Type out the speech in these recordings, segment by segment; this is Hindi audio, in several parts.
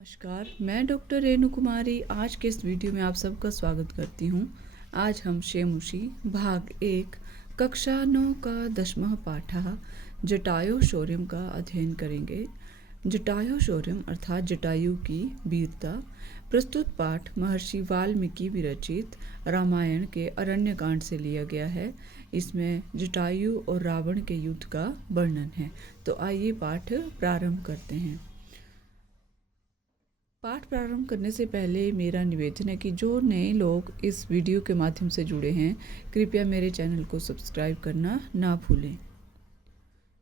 नमस्कार, मैं डॉक्टर रेणु कुमारी आज के इस वीडियो में आप सबका स्वागत करती हूँ। आज हम शेमुषी भाग 1 कक्षा 9 का 10वां पाठः जटायु शौर्यम का अध्ययन करेंगे। जटायु शौर्यम अर्थात जटायु की वीरता। प्रस्तुत पाठ महर्षि वाल्मीकि विरचित रामायण के अरण्यकांड से लिया गया है। इसमें जटायु और रावण के युद्ध का वर्णन है। तो आइए पाठ प्रारंभ करते हैं। पाठ प्रारंभ करने से पहले मेरा निवेदन है कि जो नए लोग इस वीडियो के माध्यम से जुड़े हैं, कृपया मेरे चैनल को सब्सक्राइब करना ना भूलें।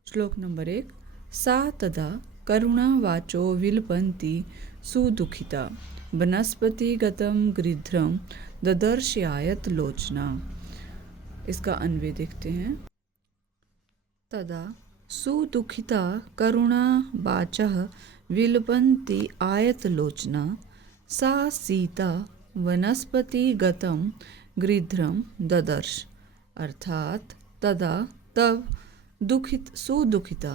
श्लोक नंबर 1। सा तदा करुणा वाचो विलपन्ति सुदुखिता वनस्पति गतम गृध्रम ददर्श्यायत लोचना। इसका अन्वय देखते हैं। तदा सुदुखिता करुणा वाचः विलपन्ति आयतलोचना सा सीता वनस्पति गतम गृध्रम ददर्श। अर्थात तदा तब सुदुखिता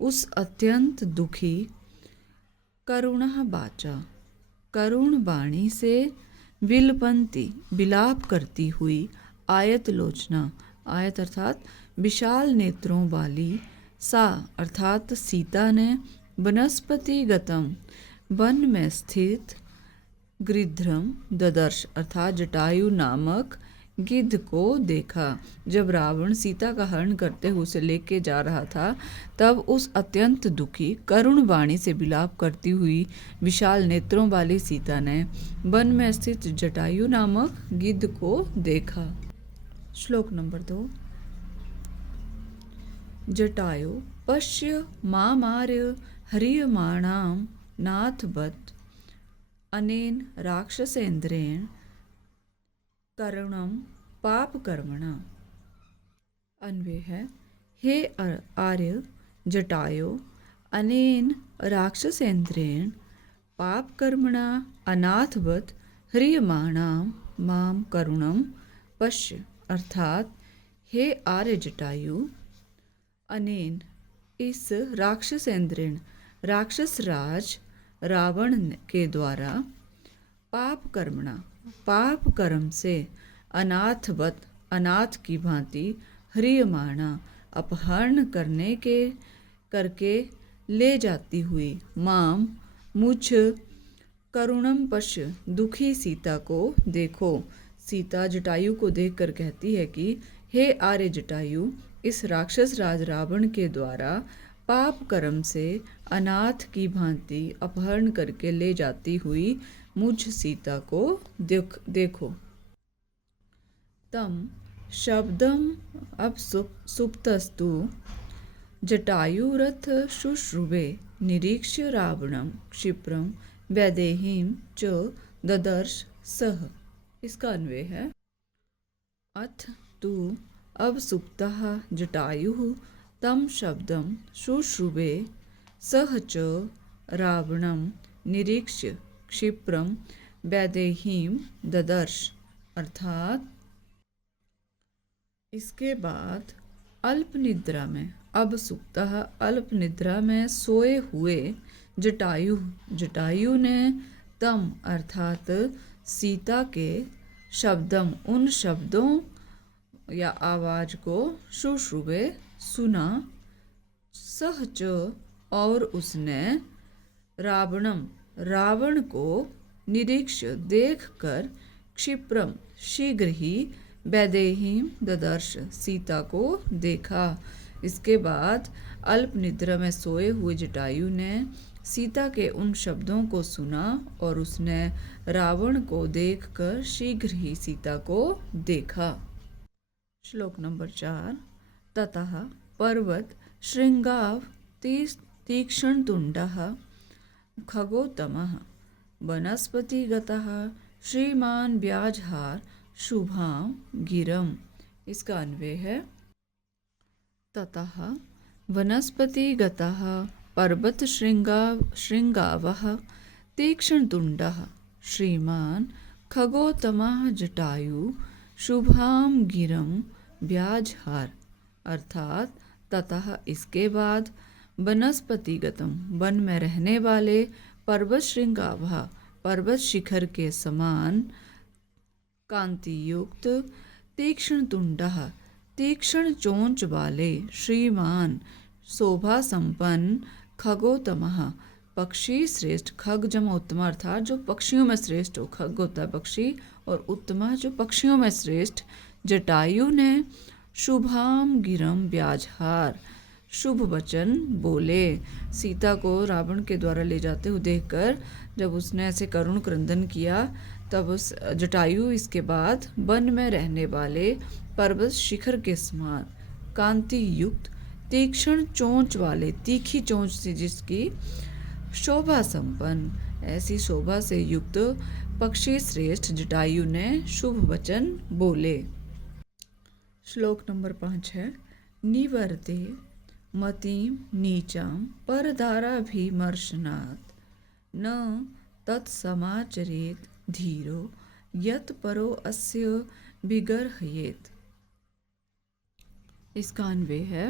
उस अत्यंत दुखी करुणा वाचा करुण वाणी से विलपन्ति विलाप करती हुई आयतलोचना आयत अर्थात विशाल नेत्रों वाली सा अर्थात सीता ने वनस्पति गतम वन में स्थित गृध्रम ददर्श अर्थात जटायु नामक गिद्ध को देखा। जब रावण सीता का हरण करते हुए उसे लेके जा रहा था, तब उस अत्यंत दुखी करुण वाणी से विलाप करती हुई विशाल नेत्रों वाली सीता ने वन में स्थित जटायु नामक गिद्ध को देखा। श्लोक नंबर 2। जटायु पश्य मामार्य ह्रियमाणां नाथवत् अनेन राक्षसेन्द्रेण करुणं पापकर्मणा। अन्वय है। हे आर्य जटायो अनेन राक्षसेन्द्रेण पापकर्मणा अनाथवत् ह्रियमाणां मां करुणं पश्य। अर्थात हे आर्य जटायु अनेन इस राक्षसेन्द्रेण राक्षस राज रावण के द्वारा पाप कर्म से अनाथवत अनाथ की भांति ह्रियमाणा अपहरण करके ले जाती हुई माम मुझ करुणम पश्य दुखी सीता को देखो। सीता जटायु को देखकर कहती है कि हे आर्य जटायु इस राक्षस राज रावण के द्वारा पाप कर्म से अनाथ की भांति अपहरण करके ले जाती हुई मुझ सीता को देखो। तम शब्दम अब सुप्तस्तु जटायुरथ शुश्रुवे निरीक्ष्य रावणं क्षिप्रं वैदेहीं च ददर्श सह। इसका अन्वय है। अथ तु अवसुप्तः जटायुः तम शब्दं शुश्रुवे सह च रावणं निरीक्ष्य क्षिप्रं वैदेहीं ददर्श। अर्थात इसके बाद अल्प निद्रा में अब सुप्तः अल्प निद्रा में सोए हुए जटायु ने तम अर्थात सीता के शब्दम उन शब्दों या आवाज को शुश्रुवे सुना सहच और उसने रावण को निरीक्ष्य देखकर क्षिप्रम शीघ्र ही वैदेहीं ददर्श सीता को देखा। इसके बाद अल्प निद्रा में सोए हुए जटायु ने सीता के उन शब्दों को सुना और उसने रावण को देखकर शीघ्र ही सीता को देखा। श्लोक नंबर 4। ततः पर्वत शृंगाव तीक्ष्णतुण्डः खगोत्तमः वनस्पतिगतः श्रीमान् व्याजहार शुभां गिरम। इसका अन्वय है। ततः वनस्पतिगतः पर्वत शृंगावः तीक्ष्णतुण्डः श्रीमान् खगोत्तमः जटायु शुभां गिरम व्याजहार। अर्थात ततः इसके बाद वनस्पतिगतम वन में रहने वाले पर्वत श्रृंगाभा, पर्वत शिखर के समान, कांतियुक्त, तीक्ष्ण तुंडः, तीक्ष्ण चोंच वाले, श्रीमान, शोभा संपन्न, खगोतमः, पक्षी श्रेष्ठ, खग जमा उत्तम अर्थात जो पक्षियों में श्रेष्ठ हो, खग होता है पक्षी और उत्तमा जो पक्षियों में श्रेष्ठ। जटायु ने शुभाम गिरम व्याजहार, शुभ वचन बोले। सीता को रावण के द्वारा ले जाते हुए देखकर जब उसने ऐसे करुण क्रंदन किया तब उस जटायु इसके बाद वन में रहने वाले पर्वत शिखर के समान, कांति युक्त, तीक्ष्ण चोंच वाले, तीखी चोंच थी जिसकी, शोभा संपन्न, ऐसी शोभा से युक्त पक्षी श्रेष्ठ जटायु ने शुभ वचन बोले। श्लोक नंबर 5 है निवर्ते मतिम नीचाम परदाराभिमर्शनात् न तत्समाचरेत धीरो यत परो अस्य विगर्हयेत। इसका अन्वय है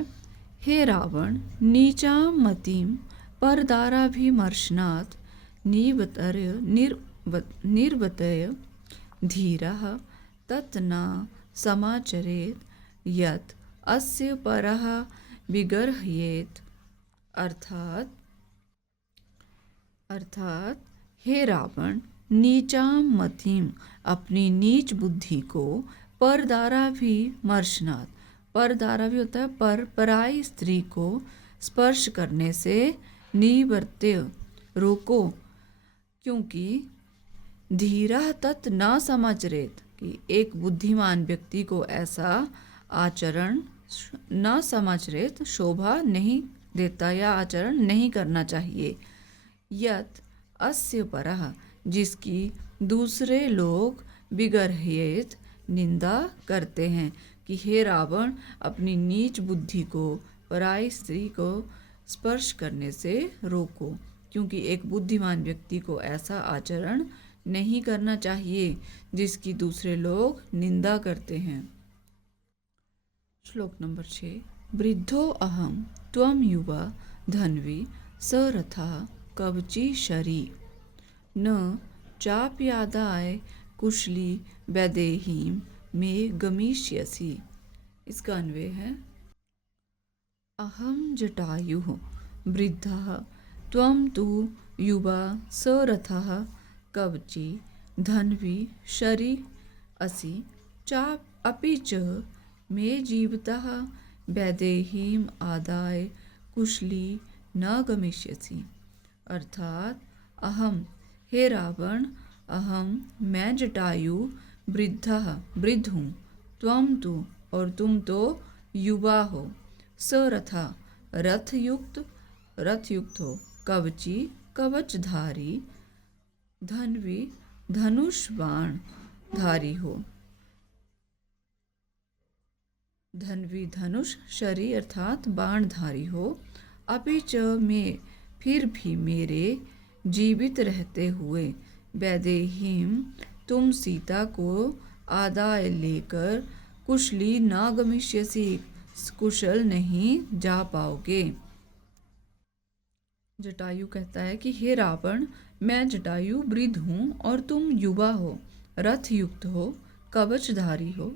हे रावण, नीचाम मतिम परदाराभिमर्शनात् निर्वतय धीरः तत् न समाचरेत यत् अस्य परः विगर्हयेत। अर्थात हे रावण, नीचाम मतिम, अपनी नीच बुद्धि को, परदाराभिमर्शनात्, परदारा भी होता है पर, पराई स्त्री को स्पर्श करने से, निवर्त्य, रोको, क्योंकि धीरा तत् न समाचरेत, कि एक बुद्धिमान व्यक्ति को ऐसा आचरण न समाचरेत, शोभा नहीं देता या आचरण नहीं करना चाहिए। यत अस्य परः, जिसकी दूसरे लोग विगर्हयेत, निंदा करते हैं, कि हे रावण, अपनी नीच बुद्धि को पराई स्त्री को स्पर्श करने से रोको, क्योंकि एक बुद्धिमान व्यक्ति को ऐसा आचरण नहीं करना चाहिए जिसकी दूसरे लोग निंदा करते हैं। श्लोक नंबर 6 वृद्धो अहम त्वम युवा धन्वी सरथा कवची शरी न चाप्यादाय कुशली वैदेहीम में गमिष्यसि। इसका अन्वय है अहम जटायुः वृद्धः त्वं तु युवा सरथः कवची धन्वी शरी असि चाप अपि च मे जीवतः वैदेहीम आदाय कुशली न गमिष्यसि। अर्थात अहम, हे रावण, अहम, मैं जटायु, वृद्धः, वृद्ध हूँ, त्वम तु, और तुम तो युवा हो, सरथा, रथ युक्त हो, कवची, कवचधारी, धन्वी, धनुष बाण धारी हो, धन्वी धनुष, शरी अर्थात बाणधारी हो, अपि च में, फिर भी मेरे, जीवित रहते हुए, वैदेहीम, तुम सीता को आदाय लेकर, कुशली न गमिष्यसि, कुशल नहीं जा पाओगे। जटायु कहता है कि हे रावण, मैं जटायु वृद्ध हूँ और तुम युवा हो, रथ युक्त हो, कवचधारी हो,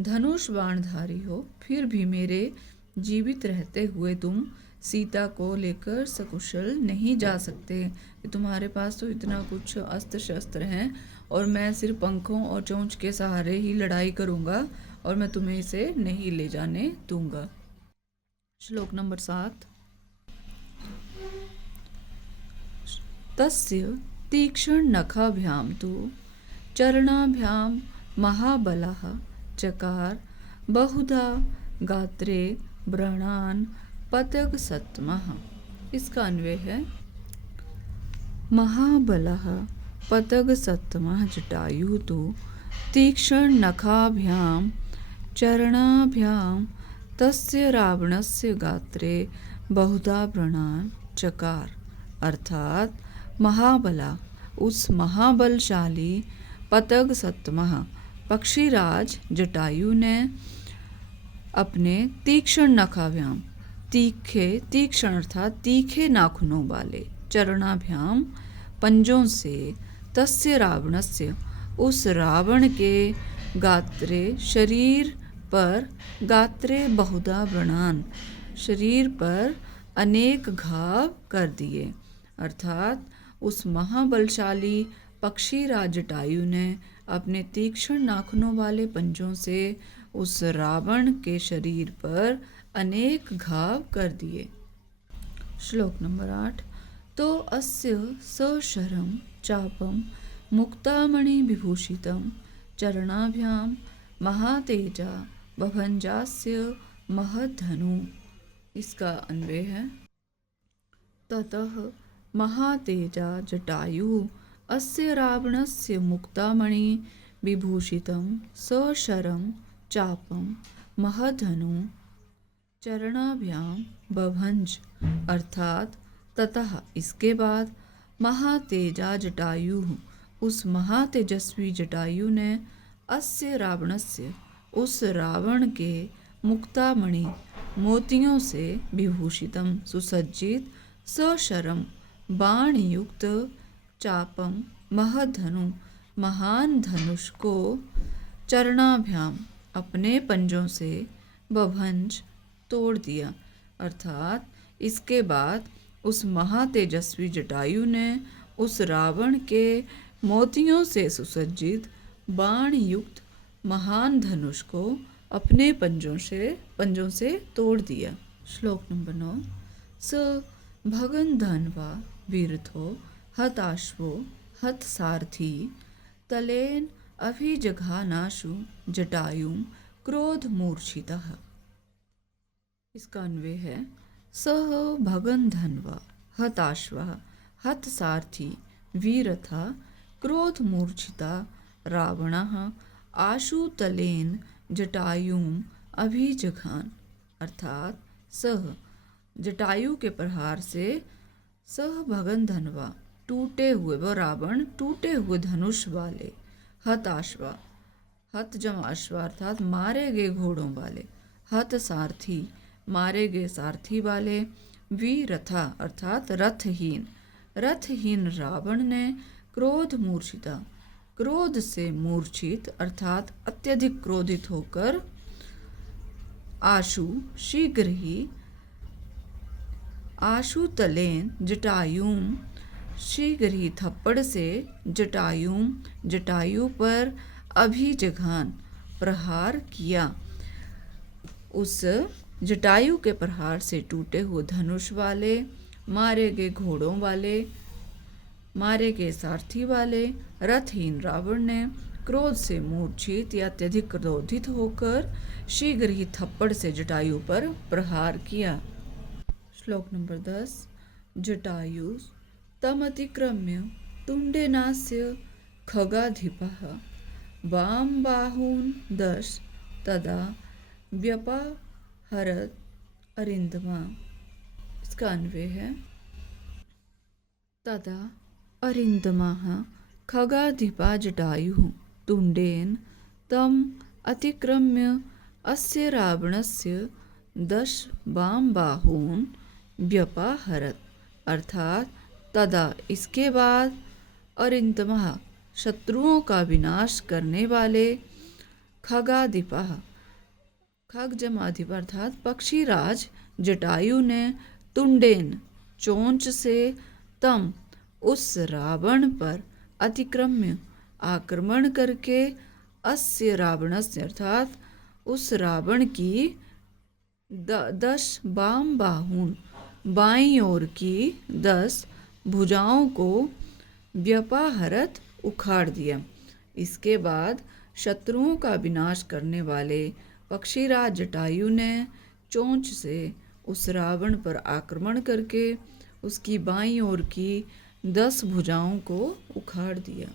धनुष बाणधारी हो, फिर भी मेरे जीवित रहते हुए तुम सीता को लेकर सकुशल नहीं जा सकते। तुम्हारे पास तो इतना कुछ अस्त्र शस्त्र हैं और मैं सिर्फ पंखों और चोंच के सहारे ही लड़ाई करूँगा और मैं तुम्हें इसे नहीं ले जाने दूंगा। श्लोक नंबर 7 तस्य तीक्ष्ण नखाभ्यां तु चरणाभ्यां महाबलः चकार बहुधा गात्रे व्रणान् पतग सत्मः। इसका अन्वय है महाबलः पतग सत्मः जटायु तु तीक्ष्ण नखाभ्यां चरणाभ्यां तस्य रावणस्य गात्रे बहुधा व्रणान् चकार। अर्थात महाबला, उस महाबलशाली, पतग सत्मः, पक्षीराज जटायु ने अपने तीक्ष्ण नखाभ्याम, तीक्ष्ण अर्थात तीखे नाखूनों वाले, चरणाभ्याम पंजों से तस्य रावणस्य उस रावण के गात्रे शरीर पर गात्रे बहुधा व्रणान शरीर पर अनेक घाव कर दिए। अर्थात उस महाबलशाली पक्षीराज जटायु ने अपने तीक्ष्ण नाखूनों वाले पंजों से उस रावण के शरीर पर अनेक घाव कर दिए। श्लोक नंबर 8। तो अस्य सशरम चापम मुक्तामणि विभूषितं चरणाभ्यां महातेजा बभंजास्य महद्धनु। इसका अन्वय है ततः महातेजा जटायु अस्य रावणस्य मुक्तामणि विभूषितं सशरं चापं महधनु चरणाभ्यां बभंज। अर्थात ततः इसके बाद महातेजा जटायु उस महातेजस्वी जटायु ने अस्य रावणस्य उस रावण के मुक्तामणि मोतियों से विभूषितम सुसज्जित सशरम बाण युक्त चापम महधनु महान धनुष को चरणाभ्याम अपने पंजों से बभंज तोड़ दिया। अर्थात इसके बाद उस महातेजस्वी जटायु ने उस रावण के मोतियों से सुसज्जित बाण युक्त महान धनुष को अपने पंजों से तोड़ दिया। श्लोक नंबर 9। स भगन धन्वा वीरथो हताश्वो हत सारथी तलेन अभिजघानाशु जटायुं क्रोध मूर्छितः। इसका अन्वय है सह भगन धन्वा हताश्वः हत सारथी वीरथा क्रोध मूर्छिता रावणः आशु तलेन जटायुं अभिजघान। अर्थात सह जटायु के प्रहार से सह भगन धनवा टूटे हुए व रावण टूटे हुए धनुष वाले हताश्वा हत जमाश्वा अर्थात मारे गए घोड़ों वाले हत सारथी मारे गए सारथी वाले वीरथा अर्थात रथहीन रावण ने क्रोध मूर्छिता क्रोध से मूर्छित अर्थात अत्यधिक क्रोधित होकर आशु शीघ्र ही आशु तलेन जटायुं शीघ्र ही थप्पड़ से जटायु पर अभिजघान प्रहार किया। उस जटायु के प्रहार से टूटे हुए धनुष वाले मारे गए घोड़ों वाले मारे गए सारथी वाले रथहीन रावण ने क्रोध से मूर्छित या अत्यधिक क्रोधित होकर शीघ्र ही थप्पड़ से जटायु पर प्रहार किया। श्लोक नंबर 10। जटायु तम अतिक्रम्य तुंडेनास्य खगाधिपः वाम बाहून दश तदा व्यपहरत अरिंदमा। इसका अन्वय है तदा अरिंदमः खगाधिपा जटायुः तुंडेन तम अतिक्रम्य अस्य रावणस्य 10 वाम बाहून व्यपहरत। अर्थात तदा इसके बाद अरिंदमः शत्रुओं का विनाश करने वाले खगाधिपः खग जमाधिप अर्थात पक्षीराज जटायु ने तुंडेन चोंच से तम उस रावण पर अतिक्रम्य आक्रमण करके अस्य रावणस्य अर्थात उस रावण की 10 वाम बाहून बाईं ओर की 10 भुजाओं को व्यपहरत उखाड़ दिया। इसके बाद शत्रुओं का विनाश करने वाले पक्षीराज जटायु ने चोंच से उस रावण पर आक्रमण करके उसकी बाईं ओर की 10 भुजाओं को उखाड़ दिया।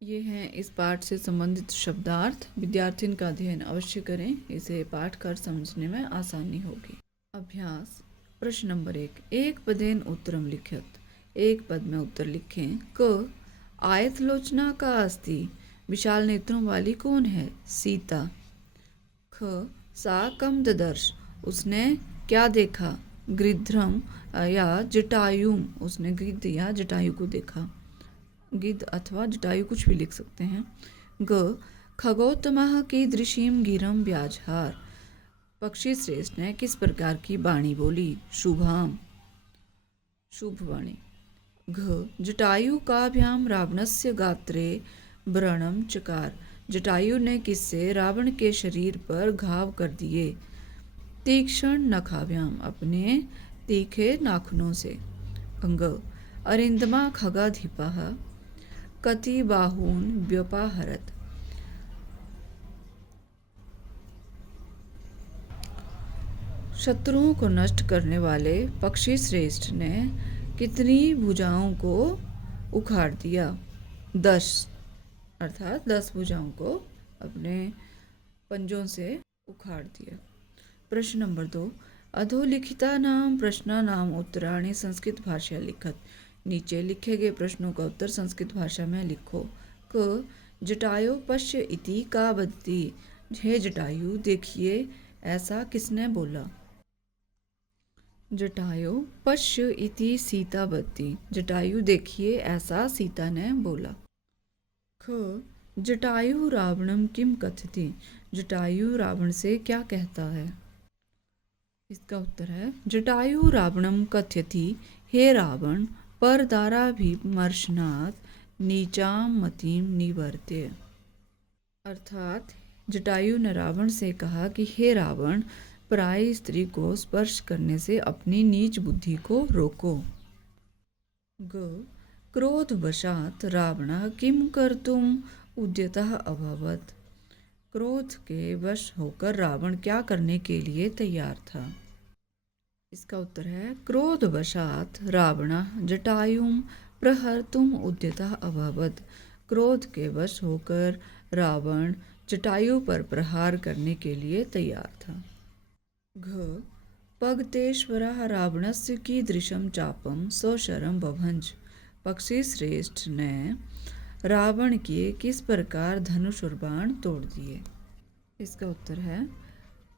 ये हैं इस पाठ से संबंधित शब्दार्थ। विद्यार्थियों का अध्ययन अवश्य करें, इसे पाठ कर समझने में आसानी होगी। अभ्यास प्रश्न नंबर 1। एक पदेन उत्तरम लिखत। एक पद में उत्तर लिखें। क आयतलोचना का अस्ति विशाल नेत्रों वाली कौन है? सीता। ख सा कम ददर्श उसने क्या देखा? गृध्रम या जटायुम, उसने गिद्ध या जटायु को देखा। गिद्ध अथवा जटायु कुछ भी लिख सकते हैं। ग खगोत्तमः कीदृशीं गिरं व्याजहार, पक्षी श्रेष्ठ ने किस प्रकार की वाणी बोली? शुभाम, शुभ वाणी। घ जटायु काभ्याम रावणस्य गात्रे व्रणम चकार, जटायु ने किससे रावण के शरीर पर घाव कर दिए? तीक्ष्ण नखाभ्याम, अपने तीखे नाखूनों से। अंग अरिंदमा खगाधिपः कति बाहून व्यपाहरत, शत्रुओं को नष्ट करने वाले पक्षी श्रेष्ठ ने कितनी भुजाओं को उखाड़ दिया? 10, अर्थात 10 भुजाओं को अपने पंजों से उखाड़ दिया। प्रश्न नंबर 2, अधोलिखितानां प्रश्नानां उत्तराणि संस्कृत भाषा लिखत, नीचे लिखे गए प्रश्नों का उत्तर संस्कृत भाषा में लिखो। क जटायु पश्य इति का वदति, हे जटायु देखिए ऐसा किसने बोला? जटायु पश्य इति सीता वदति, जटायु देखिए ऐसा सीता ने बोला। ख जटायु रावणम किम कथति, जटायु रावण से क्या कहता है? इसका उत्तर है जटायु रावणम कथयति, हे रावण परदाराभिमर्शनात् नीचाम मतिम निवर्त्य, अर्थात जटायु ने रावण से कहा कि हे रावण, पराई स्त्री को स्पर्श करने से अपनी नीच बुद्धि को रोको। ग क्रोधवशात रावणः किम कर्तुम उद्यतः अभवत्, क्रोध के वश होकर रावण क्या करने के लिए तैयार था? इसका उत्तर है क्रोधवशात रावणः जटायुम प्रहर्तुम उद्यतः अभवत्, क्रोध के वश होकर रावण जटायु पर प्रहार करने के लिए तैयार था। घ पगतेश्वरः रावणस्य कीदृशं चापं सशरं बभंज, पक्षी श्रेष्ठ ने रावण के किस प्रकार धनुष और बाण तोड़ दिए? इसका उत्तर है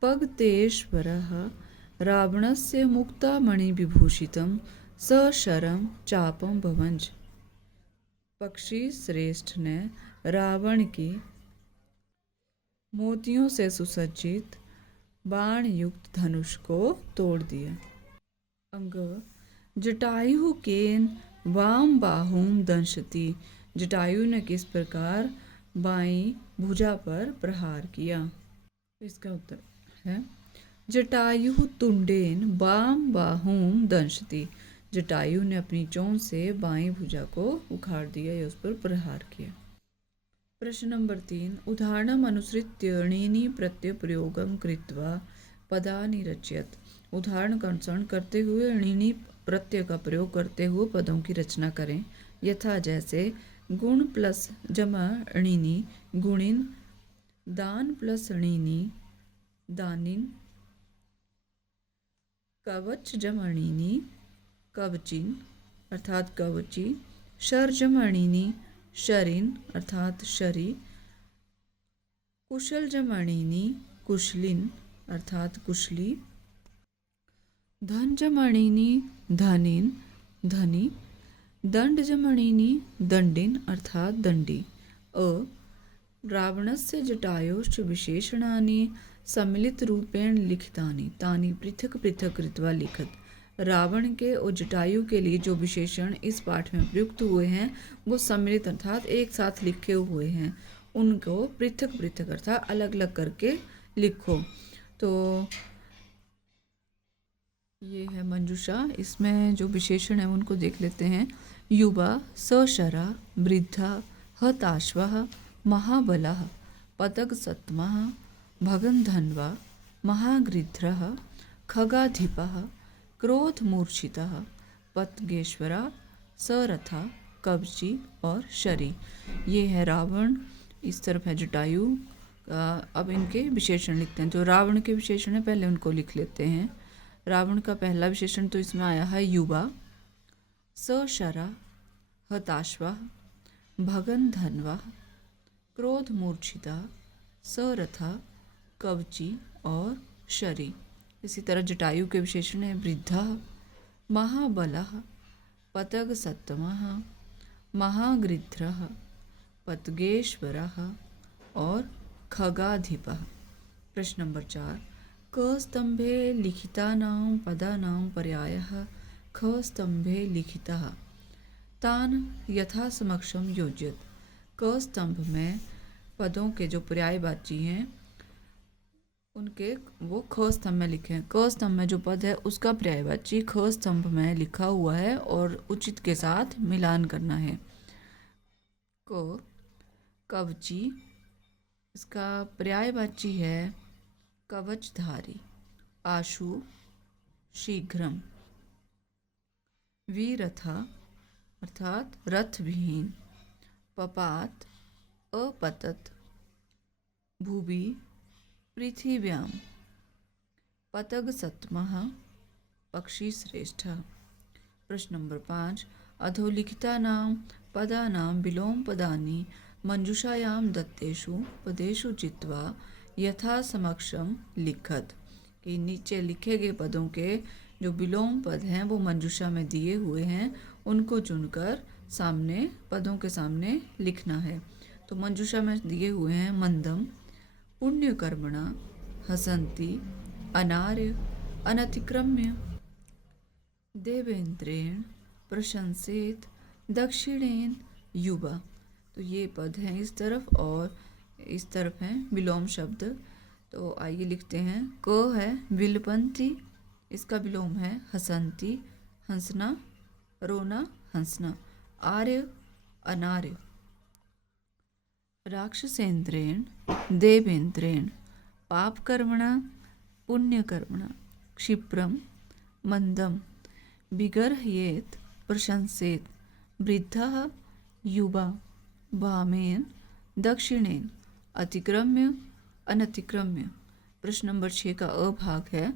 पगतेश्वरः रावणस्य मुक्तामणि विभूषितं सशरं चापं बभंज, पक्षी श्रेष्ठ ने रावण की मोतियों से सुसज्जित बाण युक्त धनुष को तोड़ दिया। अंग जटायु केन वाम बाहुम दंशति, जटायु ने किस प्रकार बाईं भुजा पर प्रहार किया? इसका उत्तर है जटायु तुंडेन वाम बाहुम दंशति, जटायु ने अपनी चोंच से बाईं भुजा को उखाड़ दिया या उस पर प्रहार किया। प्रश्न नंबर 3, उदाहरणम अनुसृत्य णिनि प्रत्यय प्रयोगम कृत्वा पदानि रचयत, उदाहरण का अनुसरण करते हुए णिनि प्रत्यय का प्रयोग करते हुए पदों की रचना करें। यथा जैसे गुण प्लस जमा णिनि गुणिन, दान प्लस णिनि दानिन, कवच जमा णिनि कवचिन अर्थात कवची, शर जमा णिनि शरिन अर्थात शरी, कुशल जमा णिनि कुशलिन अर्थात कुशली, धन जमा णिनि धनिन धनी, दंड जमा णिनि दंडिन अर्थात दंडी। अ रावणस्य जटायोश्च विशेषणानि सम्मिलित रूपेण लिखितानि तानि पृथक पृथक कृत्वा लिखत, रावण के और जटायु के लिए जो विशेषण इस पाठ में प्रयुक्त हुए हैं वो सम्मिलित अर्थात एक साथ लिखे हुए हैं, उनको पृथक पृथक अर्थात अलग अलग करके लिखो। तो ये है मंजूषा, इसमें जो विशेषण है उनको देख लेते हैं। युवा सशरा वृद्धा हताश्वः महाबलः पदगसत्मः भगनधन्वा महागृध्रः खगाधिपः क्रोधमूर्छितः पतगेश्वरा सरथा कवची और शरी। ये है रावण, इस तरफ है जटायु। अब इनके विशेषण लिखते हैं। जो रावण के विशेषण है पहले उनको लिख लेते हैं। रावण का पहला विशेषण तो इसमें आया है युवा, सशरा हताश्वा भगन धनवा क्रोध मूर्छिता सरथा कवची और शरी। इसी तरह जटायु के विशेषण है वृद्धः, महाबलः, पतगसत्तमः, महागृध्रः, पतगेश्वरः और खगाधिपः। प्रश्न नंबर 4, क स्तंभे लिखितानां पदानां पर्यायः ख स्तंभे लिखितः तान यथा समक्षम योज्यत। क स्तंभ में पदों के जो पर्यायवाची हैं उनके वो ख स्तंभ में लिखे हैं। क स्तंभ में जो पद है उसका पर्यायवाची ख स्तंभ में लिखा हुआ है और उचित के साथ मिलान करना है। क कवची, इसका पर्यायवाची है कवचधारी। आशु शीघ्रम। वीरथा अर्थात रथ विहीन। पपात अपतत। भूवि पृथिव्यां। पतगसत्तमः पक्षी श्रेष्ठ। प्रश्न नंबर 5, अधोलिखितानां पदानां विलोम पदानि मंजूषायां दत्तेषु पदेषु चित्वा यथा समक्षम लिखत। कि नीचे लिखे गए पदों के जो विलोम पद हैं वो मंजूषा में दिए हुए हैं, उनको चुनकर सामने पदों के सामने लिखना है। तो मंजूषा में दिए हुए हैं मंदम, पुण्यकर्मणा, हसंती, अनार्य, अनतिक्रम्य, देवेंद्रेण, प्रशंसित, दक्षिणेन, युवा। तो ये पद हैं इस तरफ और इस तरफ हैं विलोम शब्द। तो आइए लिखते हैं। क है विलपंती, इसका विलोम है हसंती, हंसना, रोना, हंसना। आर्य अनार्य। राक्षसेंद्रेण, देवेंद्रेण, पापकर्मणा, पुण्यकर्मणा। क्षिप्रम, मंदम, विगर्हयेत, प्रशंसेत। वृद्धः, युवा। वामेन, दक्षिणेन। अतिक्रम्य, अनतिक्रम्य। प्रश्न नंबर 6 का अ भाग है।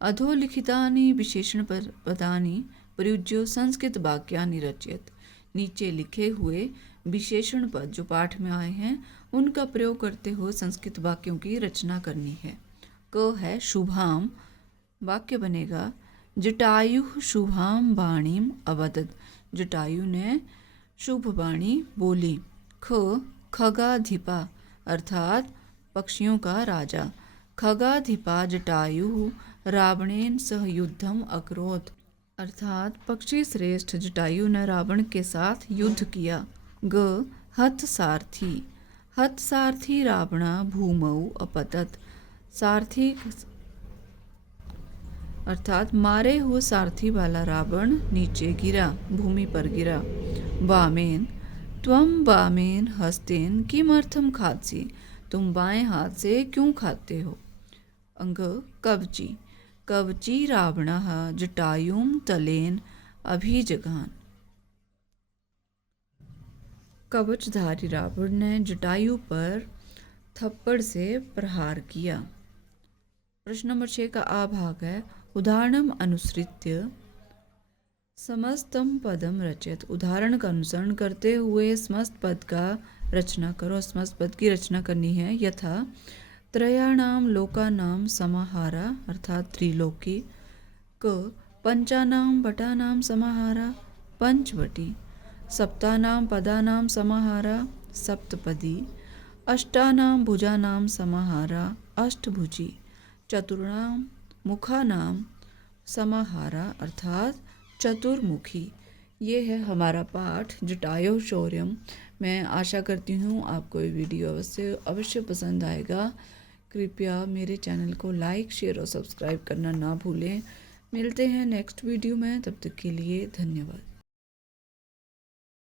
अधोलिखितानि विशेषण पदानि प्रयुज्य संस्कृत वाक्यानि रचयत। नीचे लिखे हुए विशेषण पद जो पाठ में आए हैं उनका प्रयोग करते हुए संस्कृत वाक्यों की रचना करनी है। क है शुभाम, वाक्य बनेगा जटायु शुभाम वाणीम अवदत। जटायु ने शुभ वाणी बोली। ख खगाधिपा अर्थात पक्षियों का राजा। खगाधिपा जटायु रावणेन सह युद्धम अकरोत् अर्थात पक्षी श्रेष्ठ जटायु ने रावण के साथ युद्ध किया। ग हत सारथी, हत सारथी रावणा भूमौ अपतत। सारथी अर्थात मारे हुए सारथी वाला रावण नीचे गिरा, भूमि पर गिरा। वामेन, त्वम वामेन हस्तेन किमर्थम खादसी, तुम बाएं हाथ से क्यों खाते हो। अंग कवची, कवची रावणः जटायुम तलेन अभिजगान। कवचधारी रावण ने जटायु पर थप्पड़ से प्रहार किया। प्रश्न नंबर 6 का आ भाग है। उदाहरणम अनुसृत्य समस्तम पदम रचयत। उदाहरण का अनुसरण करते हुए समस्त पद का रचना करो। समस्त पद की रचना करनी है। यथा त्रयाणाम लोकानाम समाहारा अर्थात त्रिलोकी। क पंचानाम बटानाम समाहारा पंचवटी। सप्तानाम पदानाम समाहारा सप्तपदी। अष्टानाम भुजानाम समाहारा अष्टभुजी। चतुर्णाम मुखानाम समाहारा अर्थात चतुर्मुखी। ये है हमारा पाठ जटायु शौर्यम। मैं आशा करती हूँ आपको ये वीडियो अवश्य पसंद आएगा। कृपया मेरे चैनल को लाइक, शेयर और सब्सक्राइब करना ना भूलें। मिलते हैं नेक्स्ट वीडियो में, तब तक के लिए धन्यवाद।